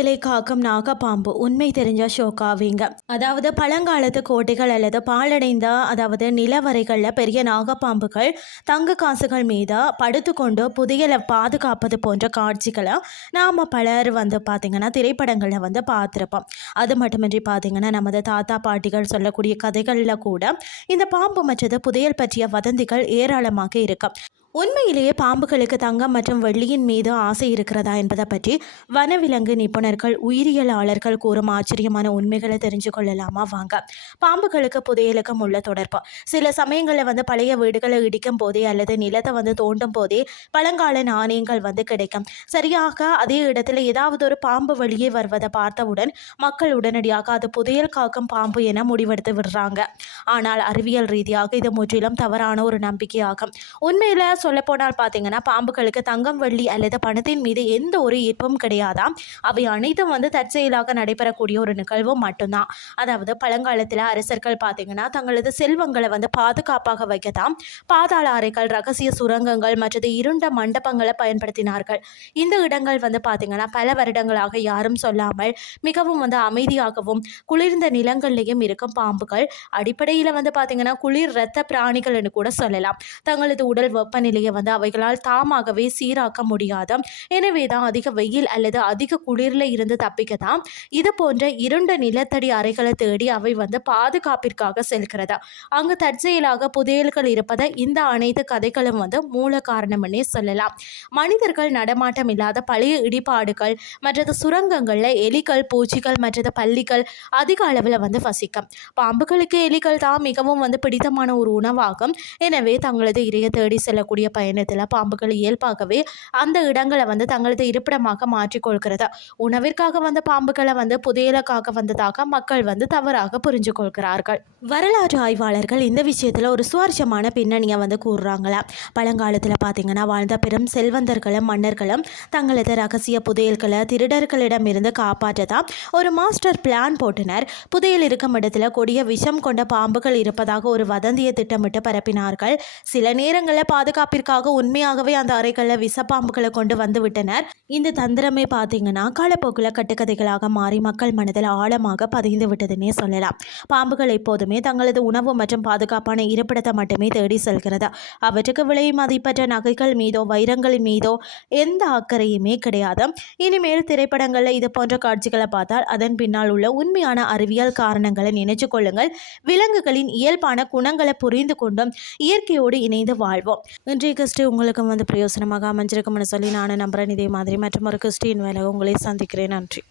புதையலை காக்கும் நாகப்பாம்பு உண்மை தெரிஞ்ச ஷோக்காவீங்க. அதாவது பழங்காலத்து கோட்டைகள் அல்லது பாழடைந்த நிலவரைகளில் பெரிய நாகப்பாம்புகள் தங்க காசுகள் மீது படுத்துக்கொண்டு புதையலை பாதுகாப்பது போன்ற காட்சிகளை நாம் பலர் பார்த்தீங்கன்னா திரைப்படங்களில் பார்த்துருப்போம். அது மட்டுமின்றி பார்த்தீங்கன்னா நமது தாத்தா பாட்டிகள் சொல்லக்கூடிய கதைகளில் கூட இந்த பாம்பு மற்றது புதையல் பற்றிய வதந்திகள் ஏராளமாக இருக்கும். உண்மையிலேயே பாம்புகளுக்கு தங்கம் மற்றும் வெள்ளியின் மீது ஆசை இருக்கிறதா என்பதை பற்றி வனவிலங்கு நிபுணர்கள் உயிரியலாளர்கள் கூறும் ஆச்சரியமான உண்மைகளை தெரிஞ்சு கொள்ளலாமா வாங்க. பாம்புகளுக்கு புதையலுக்கும் உள்ள தொடர்பு. சில சமயங்களில் பழைய வீடுகளை இடிக்கும் போதே அல்லது நிலத்தை தோண்டும் போதே பழங்கால நாணயங்கள் கிடைக்கும். சரியாக அதே இடத்துல ஏதாவது ஒரு பாம்பு வெளியே வருவதை பார்த்தவுடன் மக்கள் உடனடியாக அது புதையல் காக்கும் பாம்பு என முடிவெடுத்து விடுறாங்க. ஆனால் அறிவியல் ரீதியாக இது முற்றிலும் தவறான ஒரு நம்பிக்கையாகும். உண்மையில சொல்லப்போனால் பார்த்தீங்கன்னா பாம்புகளுக்கு தங்கம் வெள்ளி அல்லது பணத்தின் மீது எந்த ஒரு ஈர்ப்பும் கிடையாதாம். அவை அனைத்தும் தற்செயலாக நடைபெறக்கூடிய ஒரு நிகழ்வு மட்டும்தான். அதாவது பழங்காலத்தில் அரசர்கள் பார்த்தீங்கன்னா தங்களது செல்வங்களை பாதுகாப்பாக வைக்கத்தான் பாதாள அறைகள், ரகசிய சுரங்கங்கள் மற்றும் இருண்ட மண்டபங்களை பயன்படுத்தினார்கள். இந்த இடங்கள் பார்த்தீங்கன்னா பல வருடங்களாக யாரும் சொல்லாமல் மிகவும் அமைதியாகவும் குளிர்ந்த நிலங்கள்லையும் இருக்கும் பாம்புகள் அடிப்படையில் பார்த்தீங்கன்னா குளிர் இரத்த பிராணிகள் என்று கூட சொல்லலாம். தங்களது உடல் வெப்பநிலையை அவைகளால் தாமாகவே சீராக்க முடியாது. எனவே தான் அதிக வெயில் அல்லது அதிக குளிரில் இருந்து தப்பிக்கத்தான் இது போன்ற இருண்ட நிலத்தடி அறைகளை தேடி அவை பாதுகாப்பிற்காக செல்கிறது. அங்கு தற்செயலாக புதையல்கள் இருப்பதை இந்த அனைத்து கதைகளும் மூல காரணம்னே சொல்லலாம். மனிதர்கள் நடமாட்டம் இல்லாத பழைய இடிபாடுகள் மற்றது சுரங்கங்களில் எலிகள், பூச்சிகள் மற்றது பல்லிகள் அதிக அளவில் வசிக்கும். பாம்புகளுக்கு எலிகள் தான் மிகவும் பிடித்தமான ஒரு உணவாகும். எனவே தங்களது இரையை தேடி செல்லக்கூடிய பயணத்தில் பாம்புகள் இயல்பாகவே அந்த இடங்களை தங்களது இருப்பிடமாக மாற்றிக்கொள்கிறது. உணவிற்காக பாம்புகளை புதையலுக்காக வந்ததாக மக்கள் தவறாக புரிஞ்சு கொள்கிறார்கள். வரலாற்று ஆய்வாளர்கள் இந்த விஷயத்தில் ஒரு சுவாரஸ்யமான பின்னணியை கூறுறாங்களா. பழங்காலத்தில் பார்த்தீங்கன்னா வாழ்ந்த பெரும் செல்வந்தர்களும் மன்னர்களும் தங்களது ரகசிய புதையல்களை திருடர்களிடம் இருந்து காப்பாற்றதான் ஒரு மாஸ்டர் பிளான் போட்டனர். புதையல் இருக்கும் இடத்துல கொடிய விஷம் கொண்ட பாம்புகள் இருப்பதாக ஒரு வதந்தியை திட்டமிட்டு பரப்பினார்கள். சில நேரங்களில் பாதுகாப்பிற்காக உண்மையாகவே அந்த அறைகளில் விஷப்பாம்புகளை கொண்டு வந்து விட்டனர். இந்த தந்திரமே பார்த்தீங்கன்னா காலப்போக்கில் கட்டுக்கதைகளாக மாறி மக்கள் மனதில் ஆழமாக பதிந்து விட்டதுன்னே சொல்லலாம். பாம்புகள் எப்போதுமே தங்களது உணவு மற்றும் பாதுகாப்பான இருப்பிடத்தை மட்டுமே தேடி செல்கிறது. அவற்றுக்கு விலை மதிப்பற்ற நகைகள் மீதோ வைரங்களின் மீதோ எந்த அக்கறையுமே கிடையாது. இனிமேல் திரைப்படங்களில் இது போன்ற காட்சிகளை பார்த்தால் அதன் பின்னால் உள்ள உண்மையான அறிவியல் காரணங்களை நினைச்சு கொள்ளுங்கள். விலங்குகளின் இயல்பான குணங்களை புரிந்து கொண்டும் இயற்கையோடு இணைந்து வாழ்வோம். இன்றைய கிறிஸ்டி உங்களுக்கு பிரயோசனமாக அமைஞ்சிருக்கும்னு சொல்லி நான் நம்புறேன். இதே மாதிரி மற்றும் ஒரு கிறிஸ்டின் வேலை உங்களை சந்திக்கிறேன். நன்றி.